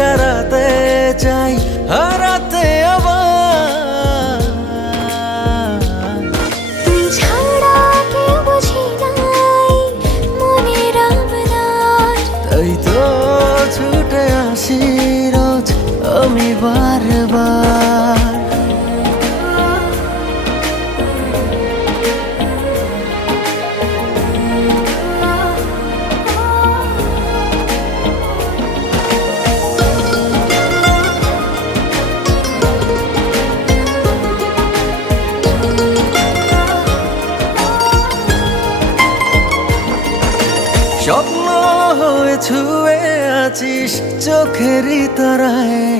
ইশারাতে চাই হারাতে আবার। তুই ছাড়া কেউ বুঝি নাই মনের আপনার, তাই তো ছুটে আসি রোজ আমি বারবার। স্বপ্ন হয়ে ছুঁয়ে আছিস চোখেরই তারায়।